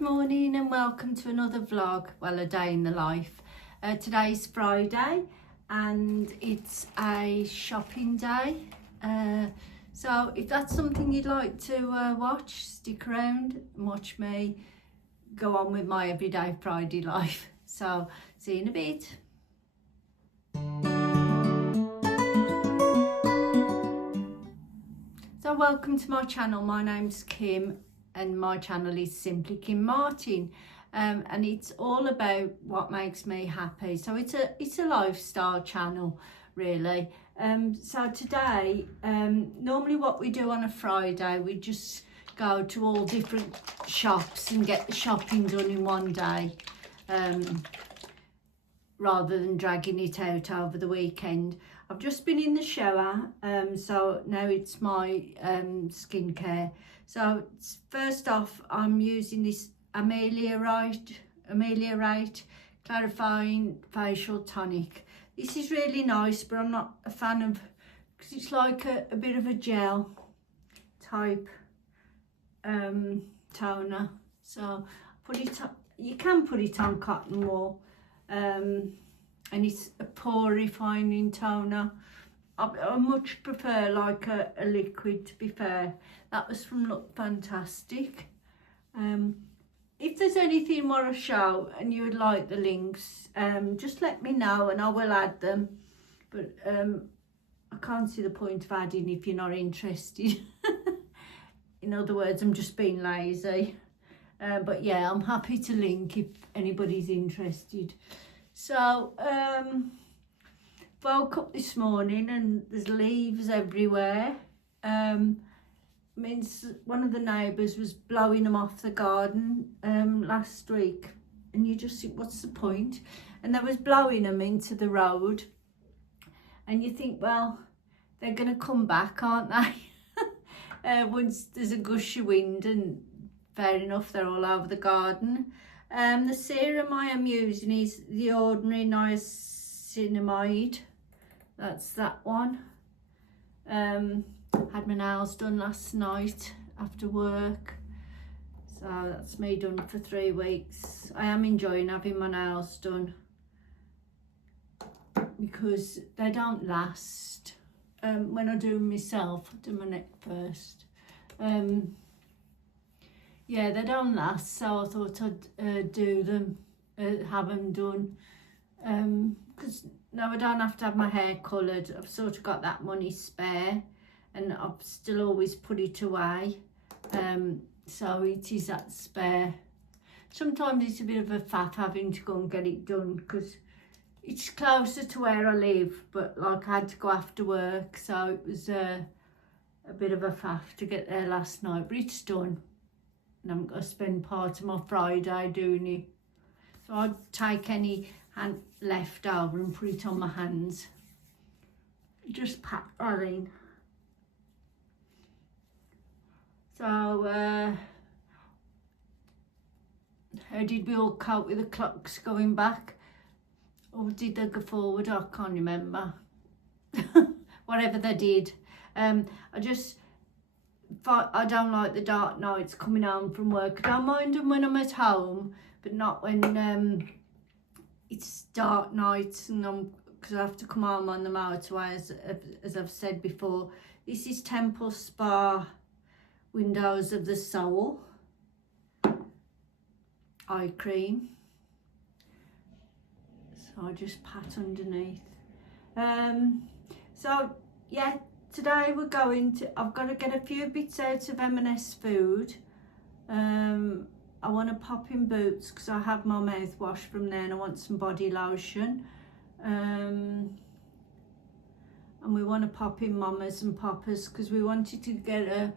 Good morning and welcome to another vlog, well, a day in the life. Today's Friday and it's a shopping day, so if that's something you'd like to watch, stick around and watch me go on with my everyday Friday life. So see you in a bit. So welcome to my channel. My name's Kim and my channel is Simply Kim Martin, and it's all about what makes me happy. So it's a lifestyle channel really. So today, normally what we do on a Friday, we just go to all different shops and get the shopping done in one day, rather than dragging it out over the weekend. I've just been in the shower, so now it's my skincare. So first off, I'm using this Ameliorite Clarifying Facial Tonic. This is really nice, but I'm not a fan of, because it's like a bit of a gel type toner. So put it on, you can put it on cotton wool, and it's a pore refining toner. I much prefer like a liquid, to be fair. That was from Look Fantastic. If there's anything more to show and you would like the links, just let me know and I will add them. But I can't see the point of adding if you're not interested. In other words, I'm just being lazy. But yeah, I'm happy to link if anybody's interested. So, woke up this morning and there's leaves everywhere. Means one of the neighbours was blowing them off the garden last week, and you just think, what's the point? And they was blowing them into the road, and you think, well, they're going to come back, aren't they? Once there's a gush of wind, and fair enough, they're all over the garden. The serum I am using is the ordinary niacinamide. That's that one. Had my nails done last night after work, so that's me done for 3 weeks. I am enjoying having my nails done because they don't last. When I do them myself, I do my neck first. Yeah, they don't last, so I thought I'd do them, have them done, because now I don't have to have my hair coloured. I've sort of got that money spare, and I've still always put it away, so it is that spare. Sometimes it's a bit of a faff having to go and get it done because it's closer to where I live, but like I had to go after work, so it was a bit of a faff to get there last night, but it's done. And I'm going to spend part of my Friday doing it. So I'd take any hand left over and put it on my hands. Just pat that in. So, how did we all cope with the clocks going back? Or did they go forward? I can't remember. Whatever they did. I don't like the dark nights coming home from work. I don't mind them when I'm at home, but not when it's dark nights and because I have to come home on the motorway, as I've said before. This is Temple Spa Windows of the Soul eye cream. So I just pat underneath. So yeah, today we're going to, I've got to get a few bits out of M&S food. I want to pop in Boots because I have my mouthwash from there and I want some body lotion. And we want to pop in Mamas and Papas because we wanted to get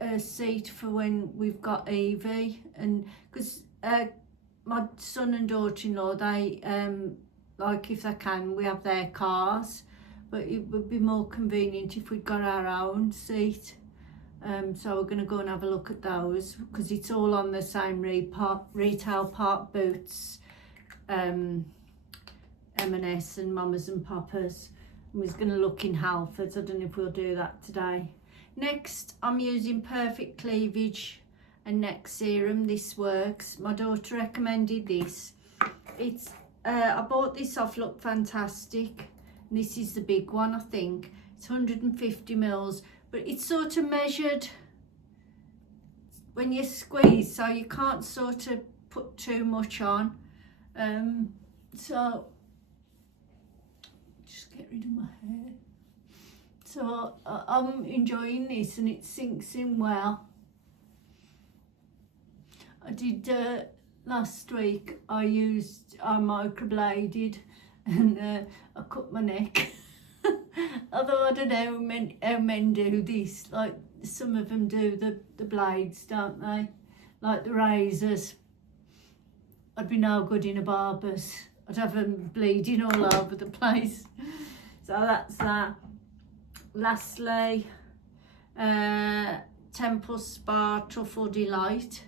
a seat for when we've got Evie, and because my son and daughter-in-law, they like, if they can, we have their cars, but it would be more convenient if we'd got our own seat. So we're going to go and have a look at those because it's all on the same retail park. Boots, M&S and Mamas and Papas. And we're going to look in Halfords. I don't know if we'll do that today. Next, I'm using Perfect Cleavage and neck serum. This works. My daughter recommended this. It's I bought this off Look Fantastic, and this is the big one. I think it's 150 mils, but it's sort of measured when you squeeze, so you can't sort of put too much on. So just get rid of my hair. So I'm enjoying this, and it sinks in well. I did last week. I microbladed, and I cut my neck. Although I don't know how men do this. Like some of them do the blades, don't they? Like the razors. I'd be no good in a barber's. I'd have them bleeding all over the place. So that's that. Lastly, Temple Spa Truffle Delight.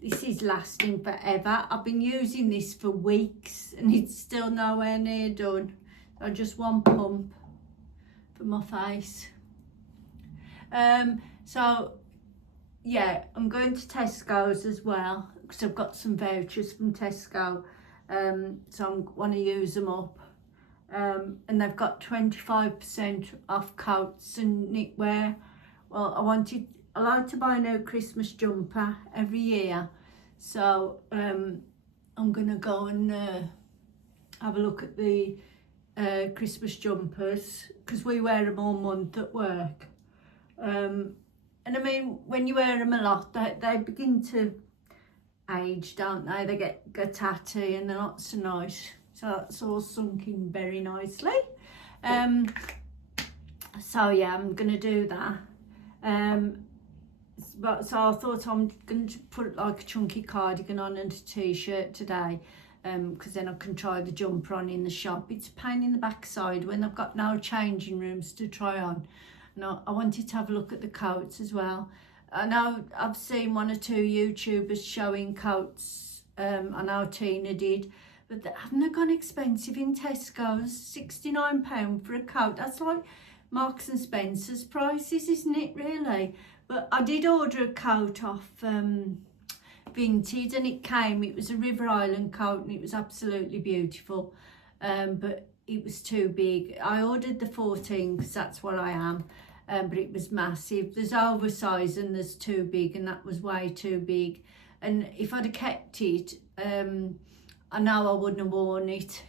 This is lasting forever. I've been using this for weeks and it's still nowhere near done. So just one pump for my face. So yeah, I'm going to Tesco's as well because I've got some vouchers from Tesco. So I want to use them up. And they've got 25% off coats and knitwear. Well, I like to buy a new Christmas jumper every year, so I'm gonna go and have a look at the Christmas jumpers because we wear them all month at work. And I mean, when you wear them a lot, they begin to age, don't they? They get tatty and they're not so nice. So that's all sunk in very nicely. So yeah, I'm gonna do that. But so I thought I'm going to put like a chunky cardigan on and a t-shirt today, because then I can try the jumper on in the shop. It's a pain in the backside when I've got no changing rooms to try on. And I wanted to have a look at the coats as well. I know I've seen one or two YouTubers showing coats. I know Tina did, but haven't they gone expensive in Tesco's? £69 for a coat. That's like Marks and Spencer's prices, isn't it, really? But I did order a coat off Vinted, and it was a River Island coat, and it was absolutely beautiful. But it was too big. I ordered the 14 because that's what I am, but it was massive. There's oversized and there's too big, and that was way too big. And if I'd have kept it, I know I wouldn't have worn it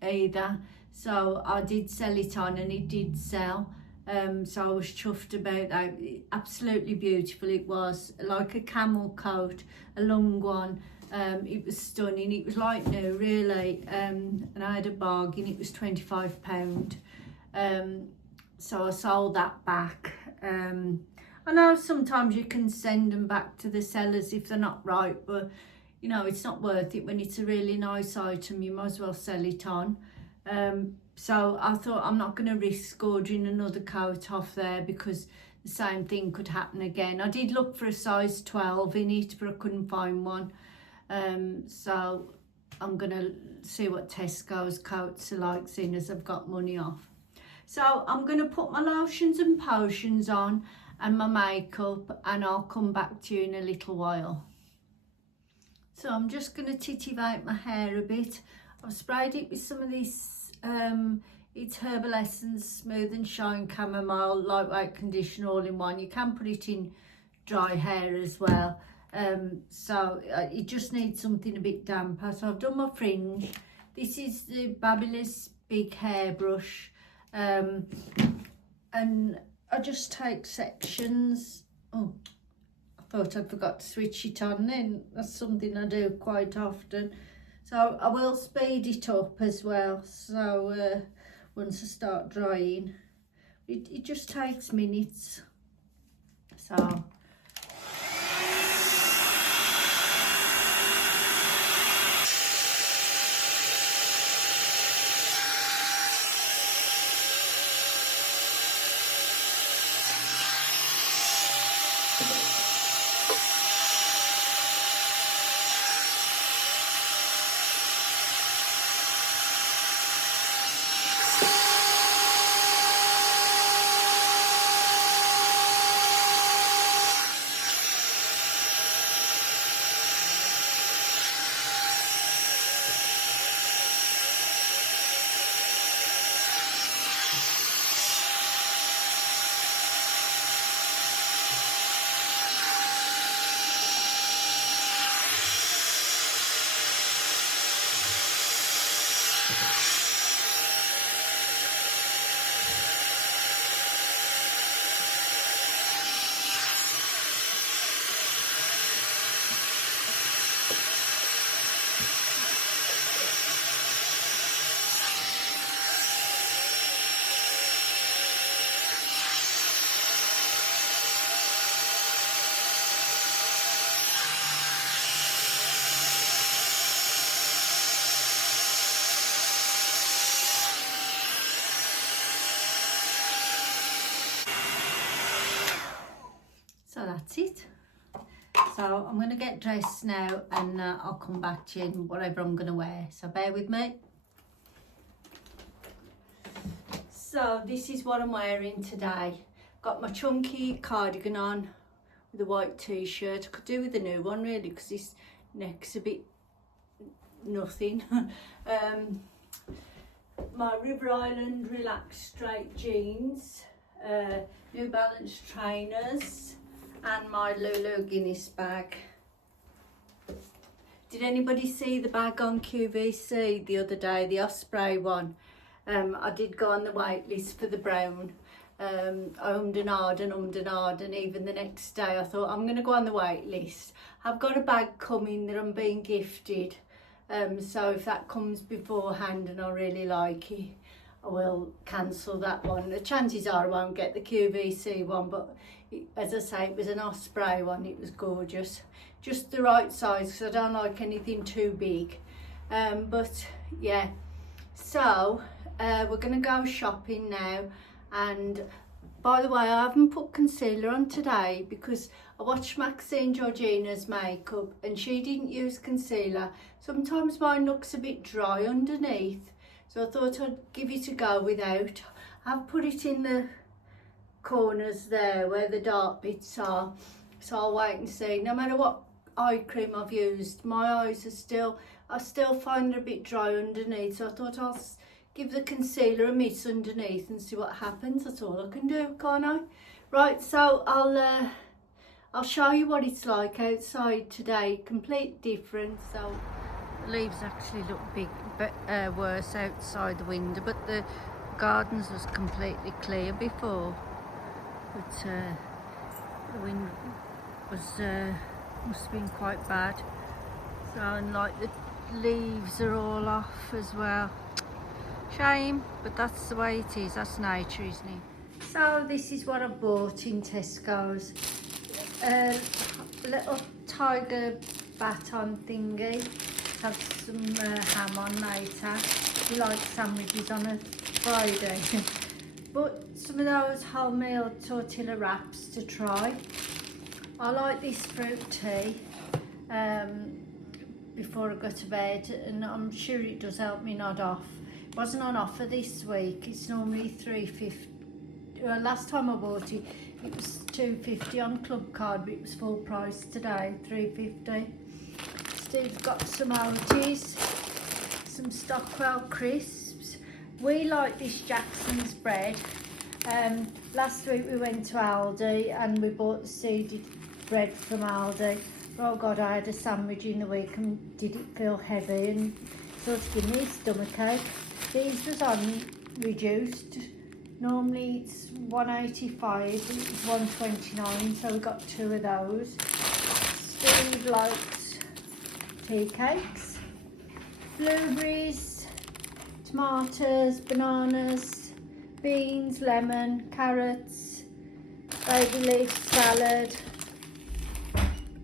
either. So I did sell it on, and it did sell. So I was chuffed about that. Absolutely beautiful it was, like a camel coat, a long one. It was stunning. It was like new, really. And I had a bargain. It was £25. So I sold that back. I know sometimes you can send them back to the sellers if they're not right, but you know, it's not worth it when it's a really nice item. You might as well sell it on. So I thought I'm not going to risk ordering another coat off there because the same thing could happen again. I did look for a size 12 in it, but I couldn't find one. So I'm going to see what Tesco's coats are like, seeing as I've got money off. So I'm going to put my lotions and potions on and my makeup, and I'll come back to you in a little while. So I'm just going to titivate my hair a bit. I've sprayed it with some of this, it's Herbal Essence Smooth and Shine Chamomile Lightweight Conditioner all in one. You can put it in dry hair as well. So it just needs something a bit damper. So I've done my fringe. This is the Babyliss big hairbrush. And I just take sections. Oh, I thought I forgot to switch it on then. That's something I do quite often. So I will speed it up as well. So once I start drying, it just takes minutes. So So that's it. So I'm going to get dressed now, and I'll come back to you in whatever I'm going to wear. So bear with me. So this is what I'm wearing today. Got my chunky cardigan on with a white t-shirt. I could do with a new one really, because this neck's a bit nothing. My River Island relaxed straight jeans, New Balance trainers, and my Lulu Guinness bag. Did anybody see the bag on QVC the other day, the Osprey one? I did go on the wait list for the brown. I ummed and ahed, and even the next day I thought I'm going to go on the wait list. I've got a bag coming that I'm being gifted, so if that comes beforehand and I really like it, I will cancel that one. The chances are I won't get the QVC one, but as I say, it was an Osprey one. It was gorgeous, just the right size, because I don't like anything too big. But yeah, so we're going to go shopping now. And by the way, I haven't put concealer on today because I watched Maxine Georgina's makeup and she didn't use concealer. Sometimes mine looks a bit dry underneath, so I thought I'd give it a go without. I've put it in the corners there where the dark bits are, so I'll wait and see. No matter what eye cream I've used, my eyes are I still find they're a bit dry underneath, so I thought I'll give the concealer a miss underneath and see what happens. That's all I can do, can't I? Right, so I'll show you what it's like outside today. Complete difference. So the leaves actually look big, but worse outside the window, but the gardens was completely clear before. But the wind was must have been quite bad. So, and like the leaves are all off as well. Shame, but that's the way it is. That's nature, isn't it? So this is what I bought in Tesco's. A little tiger baton thingy. Have some ham on later. We like sandwiches on a Friday. But some of those wholemeal tortilla wraps to try. I like this fruit tea before I go to bed, and I'm sure it does help me nod off. It wasn't on offer this week. It's normally $3.50. Well, last time I bought it, it was $2.50 on club card, but it was full price today, $3.50. Steve's got some Oaties, some Stockwell crisps. We like this Jackson's bread. Last week we went to Aldi and we bought the seeded bread from Aldi. Oh God, I had a sandwich in the week and did it feel heavy and sort of give me a stomachache. These was on reduced. Normally it's $1.85, it was $1.29, so we got 2 of those. Steve likes tea cakes, blueberries, tomatoes, bananas, beans, lemon, carrots, baby leaf salad,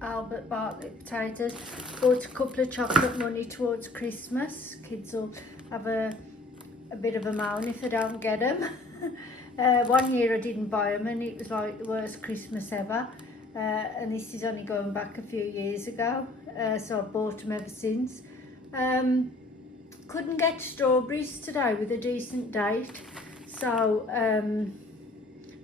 Albert Bartlett potatoes. Bought a couple of chocolate money towards Christmas. Kids will have a bit of a moan if they don't get them. One year I didn't buy them and it was like the worst Christmas ever. And this is only going back a few years ago, so I've bought them ever since. Couldn't get strawberries today with a decent date, so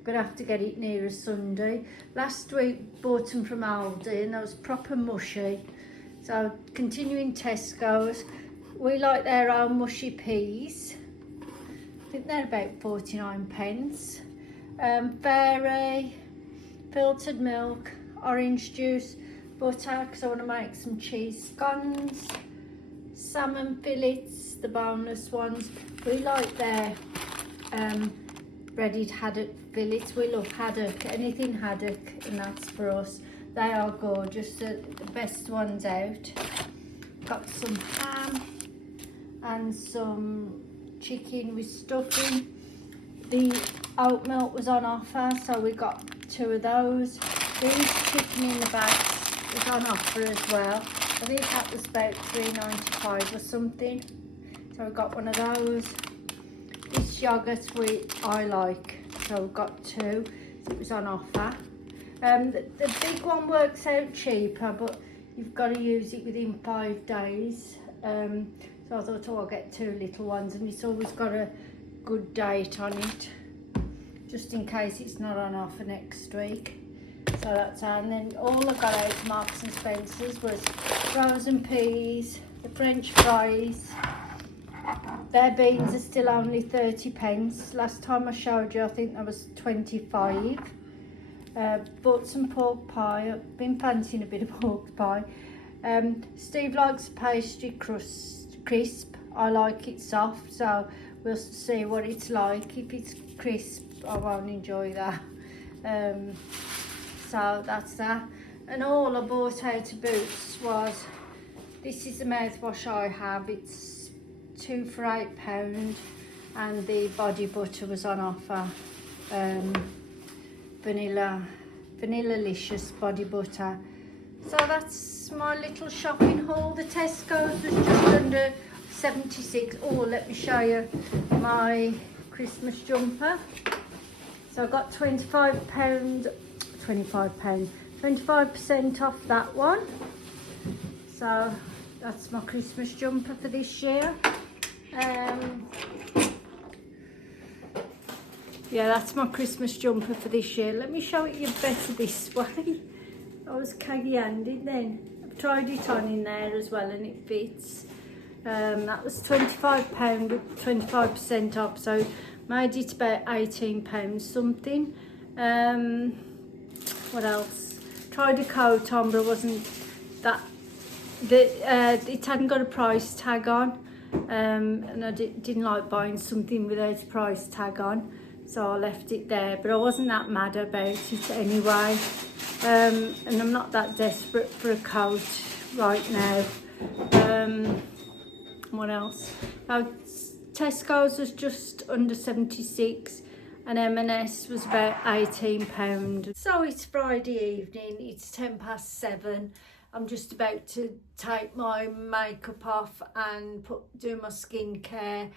gonna have to get it nearer Sunday. Last week bought them from Aldi and they was proper mushy, so continuing Tesco's. We like their own mushy peas. I think they're about 49p. Fairy, filtered milk, orange juice, butter because I want to make some cheese scones, salmon fillets, the boneless ones. We like their breaded haddock fillets. We love haddock, anything haddock, and that's for us. They are gorgeous, the best ones out. Got some ham and some chicken with stuffing. The oat milk was on offer, so we got 2 of those. These chicken in the bags was on offer as well. I think that was about $3.95 or something. So we got one of those. This yoghurt I like, so we got 2. So it was on offer. The big one works out cheaper, but you've got to use it within 5 days. So I thought, I'll get 2 little ones, and it's always got a good date on it, just in case it's not on offer next week. So that's how. And then all I got out of Marks and Spencer's was frozen peas, the French fries. Their beans are still only 30p. Last time I showed you, I think that was 25. Bought some pork pie. I've been fancying a bit of pork pie. Steve likes pastry crisp. I like it soft, so we'll see what it's like. If it's crisp, I won't enjoy that. So that's that. And all I bought out of Boots was, this is the mouthwash I have. It's 2 for £8, and the body butter was on offer. Vanilla-licious body butter. So that's my little shopping haul. The Tesco's was just under 76. Oh, let me show you my Christmas jumper. So I got £25, 25% off that one. So that's my Christmas jumper for this year. Yeah, that's my Christmas jumper for this year. Let me show it you better this way. I was caggy-handed then. I've tried it on in there as well, and it fits. That was £25 with 25% off, so made it about £18 something. What else? Tried a coat on, but it wasn't that. It hadn't got a price tag on, and I didn't like buying something without a price tag on, so I left it there. But I wasn't that mad about it anyway. And I'm not that desperate for a coat right now. What else? Tesco's was just under 76, and M&S was about £18. So it's Friday evening, it's 7:10. I'm just about to take my makeup off and do my skincare.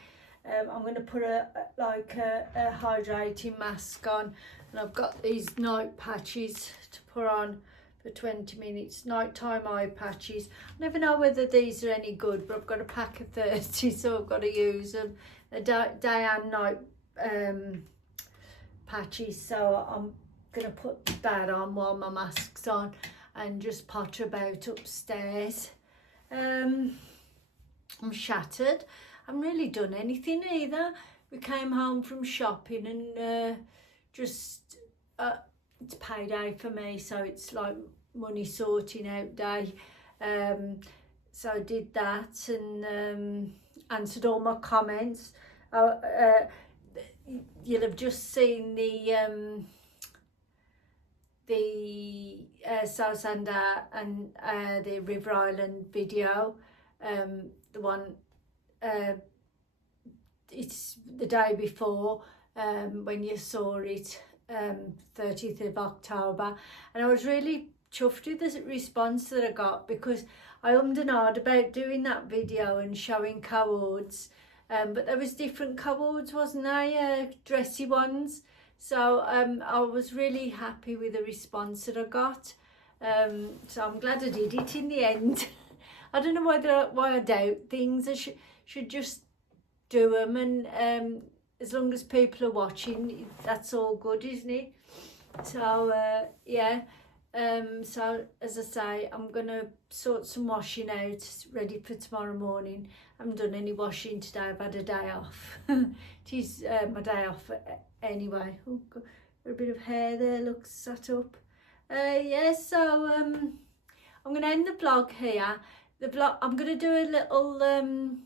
I'm going to put a hydrating mask on, and I've got these night patches to put on for 20 minutes, nighttime eye patches. I never know whether these are any good, but I've got a pack of 30, so I've got to use them. The day and night patches, so I'm going to put that on while my mask's on and just potter about upstairs. I'm shattered. I haven't really done anything either. We came home from shopping and it's payday for me, so it's like money sorting out day. So I did that and answered all my comments. You'll have just seen the Southender and the River Island video. The one it's the day before when you saw it, 30th of October, and I was really chuffed with the response that I got, because I ummed and ahed about doing that video and showing cowards, but there was different cowards, wasn't there, dressy ones. So I was really happy with the response that I got. So I'm glad I did it in the end. I don't know why I doubt things. I should just do them, and as long as people are watching, that's all good, isn't it? So yeah. So as I say, I'm gonna sort some washing out, ready for tomorrow morning. I haven't done any washing today. I've had a day off. It is my day off anyway. Oh, got a bit of hair there, looks sat up. Yeah, so I'm gonna end the vlog here. the vlog. I'm going to do a little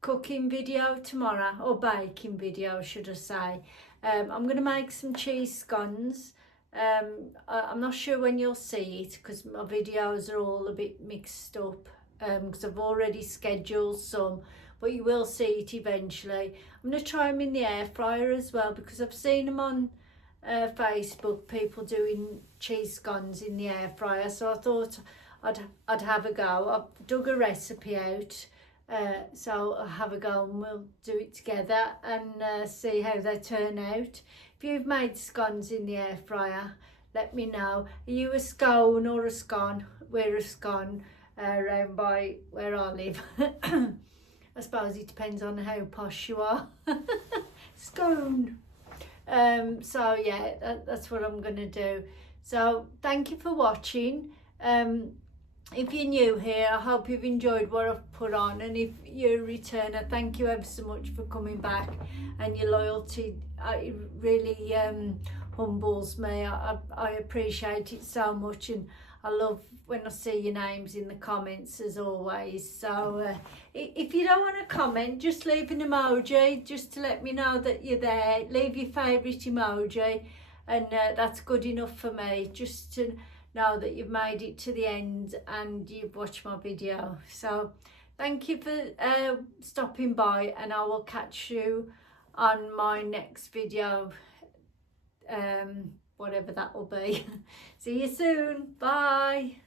cooking video tomorrow, or baking video should I say. I'm going to make some cheese scones. I'm not sure when you'll see it because my videos are all a bit mixed up, because I've already scheduled some, but you will see it eventually. I'm going to try them in the air fryer as well, because I've seen them on Facebook, people doing cheese scones in the air fryer, so I thought I'd have a go. I've dug a recipe out, so I'll have a go and we'll do it together and see how they turn out. If you've made scones in the air fryer, let me know. Are you a scone or a scone? We're a scone around by where I live. I suppose it depends on how posh you are. Scone. So yeah, that's what I'm gonna do. So thank you for watching. If you're new here, I hope you've enjoyed what I've put on, and if you're a returner, thank you ever so much for coming back, and your loyalty, it really humbles me. I appreciate it so much, and I love when I see your names in the comments as always. So if you don't want to comment, just leave an emoji just to let me know that you're there. Leave your favourite emoji, and that's good enough for me, just to know that you've made it to the end and you've watched my video. So thank you for stopping by, and I will catch you on my next video, whatever that will be. See you soon. Bye.